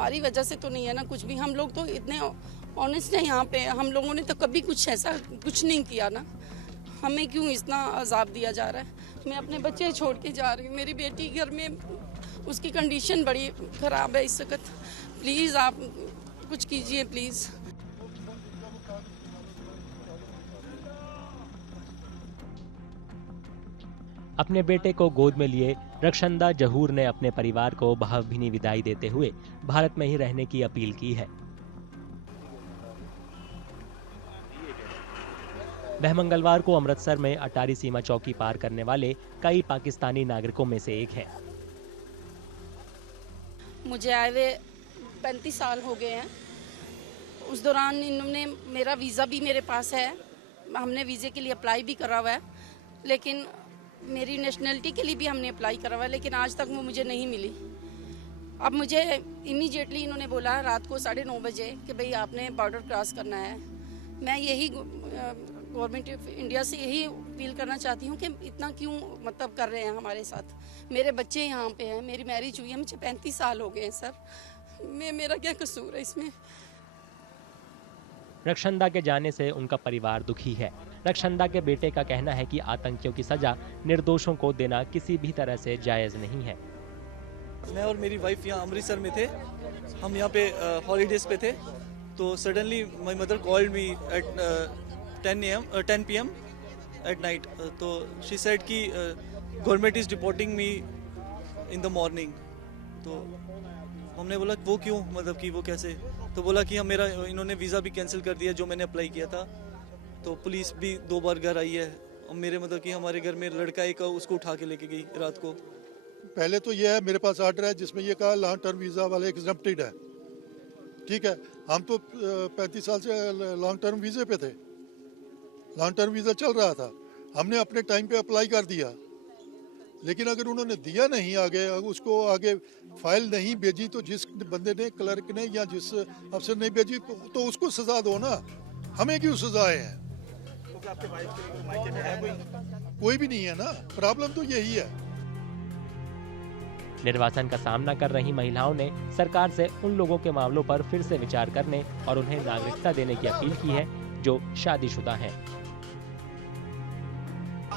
हमारी वजह से तो नहीं है ना कुछ भी। हम लोग तो इतने ऑनेस्ट हैं यहाँ पे, हम लोगों ने तो कभी कुछ ऐसा कुछ नहीं किया ना। हमें क्यों इतना अजाब दिया जा रहा है? मैं अपने बच्चे छोड़ के जा रही हूँ, मेरी बेटी घर में उसकी कंडीशन बड़ी ख़राब है इस वक्त। प्लीज़ आप कुछ कीजिए प्लीज़। अपने बेटे को गोद में लिए रक्षंदा जहूर ने अपने परिवार को भावभीनी विदाई देते हुए भारत में ही रहने की अपील की है। वह मंगलवार को अमृतसर में अटारी सीमा चौकी पार करने वाले कई पाकिस्तानी नागरिकों में से एक है। मुझे आए हुए 35 साल हो गए हैं। उस दौरान इन्होंने मेरा वीज़ा भी मेरे पास है, हमने वीज़े के लिए अप्लाई भी करा हुआ है, लेकिन मेरी नेशनलिटी के लिए भी हमने अप्लाई करा हुआ है, लेकिन आज तक वो मुझे नहीं मिली। अब मुझे इमीडिएटली इन्होंने बोला रात को 9:30 बजे कि भाई आपने बॉर्डर क्रॉस करना है। मैं यही गवर्नमेंट ऑफ इंडिया से यही अपील करना चाहती हूँ कि इतना क्यों मतलब कर रहे हैं हमारे साथ। मेरे बच्चे यहाँ पे हैं, मेरी मैरिज हुई है, मुझे 35 साल हो गए हैं सर। मेरा क्या कसूर है इसमें? रक्षंदा के जाने से उनका परिवार दुखी है। रक्षंदा के बेटे का कहना है कि आतंकियों की सजा निर्दोषों को देना किसी भी तरह से जायज नहीं है। मैं और मेरी वाइफ यहाँ अमृतसर में थे, हम यहाँ पे हॉलीडेज पे थे, तो suddenly my mother called me at 10 PM at night. तो शी सेड कि government is deporting me in the morning. तो हमने बोला वो क्यों, मतलब कि वो कैसे? तो बोला कि मेरा इन्होंने वीज़ा भी कैंसिल कर दिया जो मैंने अप्लाई किया था। तो पुलिस भी 2 बार घर आई है और मेरे मतलब कि हमारे घर में लड़का एक उसको उठा के लेके गई रात को। पहले तो ये है, मेरे पास ऑर्डर है जिसमें ये कहा लॉन्ग टर्म वीज़ा वाले एग्जम्प्टेड है, ठीक है। हम तो 35 साल से लॉन्ग टर्म वीज़े पे थे, लॉन्ग टर्म वीज़ा चल रहा था, हमने अपने टाइम पे अप्लाई कर दिया। लेकिन अगर उन्होंने दिया नहीं आगे, उसको आगे फाइल नहीं भेजी, तो जिस बंदे ने, क्लर्क ने या जिस अफसर ने भेजी तो उसको सजा दो ना, हमें क्यों सजाए हैं? आपके वाइफ के मायके में है कोई भी नहीं है ना, प्रॉब्लम तो यही है। निर्वासन का सामना कर रही महिलाओं ने सरकार से उन लोगों के मामलों पर फिर से विचार करने और उन्हें नागरिकता देने की अपील की है जो शादीशुदा हैं।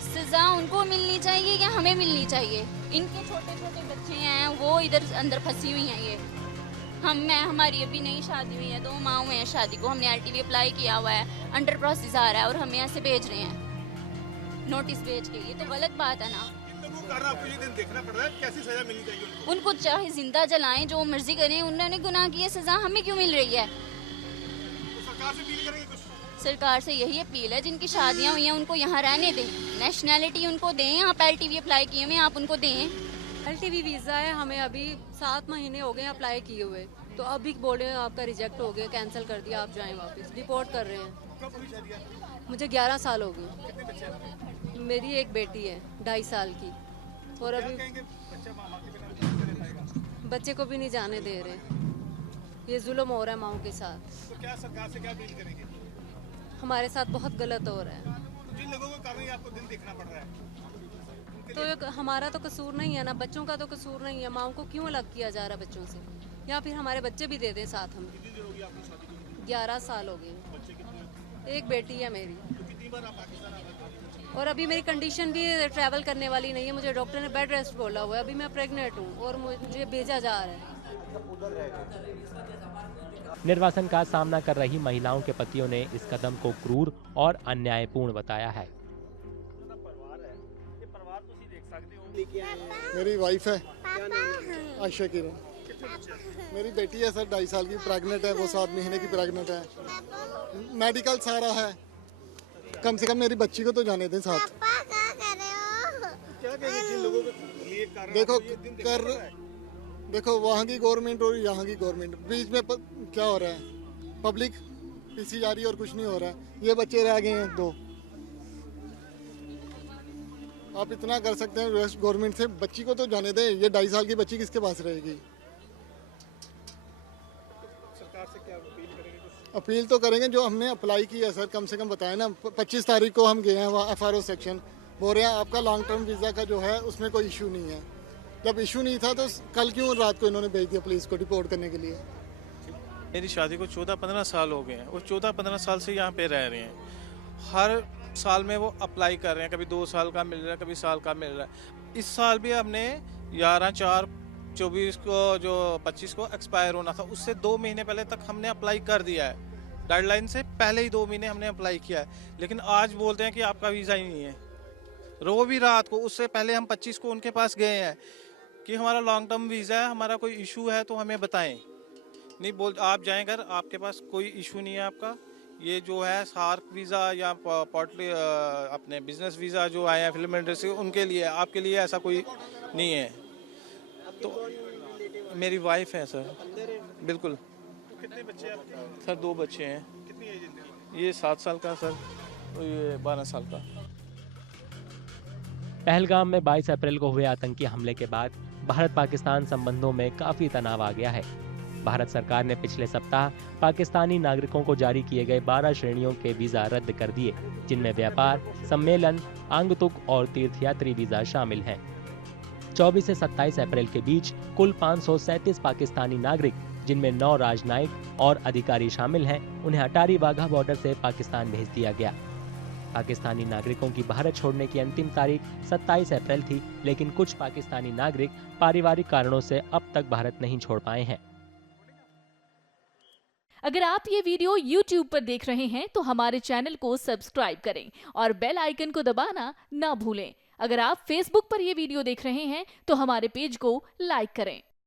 सजा उनको मिलनी चाहिए या हमें मिलनी चाहिए? इनके छोटे छोटे बच्चे हैं, वो इधर अंदर फंसी हुई हैं। ये हमारी अभी नई शादी हुई है, 2 माह हुए हैं शादी को, हमने RTV अप्लाई किया हुआ है, अंडर प्रोसेस आ रहा है और हमें यहाँ से भेज रहे हैं नोटिस भेज के। ये तो गलत बात है ना। आपको ये दिन देखना पड़ रहा है, कैसी सजा मिलनी चाहिए उनको? चाहे जिंदा जलाएं, जो मर्जी करें, उन्होंने गुनाह किया, सजा हमें क्यों मिल रही है? तो सरकार से अपील करेंगे कुछ? सरकार से यही अपील है, जिनकी शादियां हुई हैं उनको यहाँ रहने दें, नेशनैलिटी उनको दें। आप LTV अप्लाई किए हुए आप उनको दें। LTV वीज़ा है, हमें अभी 7 महीने हो गए अप्लाई किए हुए, तो अभी बोल रहे हैं आपका रिजेक्ट हो गया, कैंसिल कर दिया, आप जाएं वापस, रिपोर्ट कर रहे हैं। मुझे 11 साल हो गए। मेरी एक बेटी है 2.5 साल की, और अभी बच्चे को भी नहीं जाने दे रहे। ये जुल्म हो रहा है माओ के साथ। तो क्या सरकार से क्या अपील करेंगे? हमारे साथ बहुत गलत हो रहा है। तो जिन लोगों के कारण ही आपको दिन देखना पड़ रहा है, तो हमारा तो कसूर नहीं है ना, बच्चों का तो कसूर नहीं है। माओ को क्यों अलग किया जा रहा है बच्चों से? या फिर हमारे बच्चे भी दे दें साथ हम। 11 साल हो गए। एक बेटी है मेरी, और अभी मेरी कंडीशन भी ट्रैवल करने वाली नहीं है। मुझे डॉक्टर ने बेड रेस्ट बोला हुआ है, अभी मैं प्रेग्नेंट हूँ और मुझे भेजा जा रहा है। निर्वासन का सामना कर रही महिलाओं के पतियों ने इस कदम को क्रूर और अन्यायपूर्ण बताया है। मेरी वाइफ है आयशा किरण, मेरी बेटी है सर 2.5 साल की, प्रेग्नेंट है, वो 7 महीने की प्रेग्नेंट है। मेडिकल सारा है, कम से कम मेरी बच्ची को तो जाने दें साथ। देखो वहाँ की गवर्नमेंट और यहाँ की गवर्नमेंट बीच में क्या हो रहा है? पब्लिक पीछे जा रही है और कुछ नहीं हो रहा है। ये बच्चे रह गए हैं 2। आप इतना कर सकते हैं गवर्नमेंट से, बच्ची को तो जाने दें। ये 2.5 साल की बच्ची किसके पास रहेगी? सरकार से क्या अपील करेंगे? अपील तो करेंगे, जो हमने अप्लाई किया है सर, कम से कम बताएं ना। 25 तारीख को हम गए हैं वहाँ FRO सेक्शन, बोल रहे हैं आपका लॉन्ग टर्म वीज़ा का जो है उसमें कोई इशू नहीं है। जब इशू नहीं था तो कल क्यों रात को इन्होंने भेज दिया पुलिस को डिपोर्ट करने के लिए? मेरी शादी को 14-15 साल हो गए हैं और 14-15 साल से यहाँ पे रह रहे हैं। हर साल में वो अप्लाई कर रहे हैं, कभी 2 साल का मिल रहा है, कभी साल का मिल रहा है। इस साल भी हमने 11/4/24 को जो 25 को एक्सपायर होना था, उससे 2 महीने पहले तक हमने अप्लाई कर दिया है। डेडलाइन से पहले ही 2 महीने हमने अप्लाई किया है, लेकिन आज बोलते हैं कि आपका वीज़ा ही नहीं है। वो भी रात को, उससे पहले हम 25 को उनके पास गए हैं कि हमारा लॉन्ग टर्म वीज़ा है, हमारा कोई इशू है तो हमें बताएं। नहीं बोल, आप जाएं घर, आपके पास कोई इशू नहीं है आपका। ये जो है सार्क वीज़ा या अपने बिजनेस वीज़ा जो आए हैं फिल्म इंडस्ट्री, उनके लिए, आपके लिए ऐसा कोई नहीं है। तो मेरी वाइफ है सर। बिल्कुल। कितने बच्चे हैं आपके? सर 2 बच्चे हैं। कितनी एज इनका? ये 7 साल का सर और ये 12 साल का। पहलगाम में 22 अप्रैल को हुए आतंकी हमले के बाद भारत पाकिस्तान संबंधों में काफी तनाव आ गया है। भारत सरकार ने पिछले सप्ताह पाकिस्तानी नागरिकों को जारी किए गए 12 श्रेणियों के वीजा रद्द कर दिए, जिनमें व्यापार, सम्मेलन, आगंतुक और तीर्थयात्री वीजा शामिल हैं। 24 से 27 अप्रैल के बीच कुल 537 पाकिस्तानी नागरिक, जिनमें 9 राजनयिक और अधिकारी शामिल हैं, उन्हें अटारी वाघा बॉर्डर से पाकिस्तान भेज दिया गया। पाकिस्तानी नागरिकों की भारत छोड़ने की अंतिम तारीख 27 अप्रैल थी, लेकिन कुछ पाकिस्तानी नागरिक पारिवारिक कारणों से अब तक भारत नहीं छोड़ पाए हैं। अगर आप ये वीडियो YouTube पर देख रहे हैं तो हमारे चैनल को सब्सक्राइब करें और बेल आइकन को दबाना ना भूलें। अगर आप Facebook पर ये वीडियो देख रहे हैं तो हमारे पेज को लाइक करें।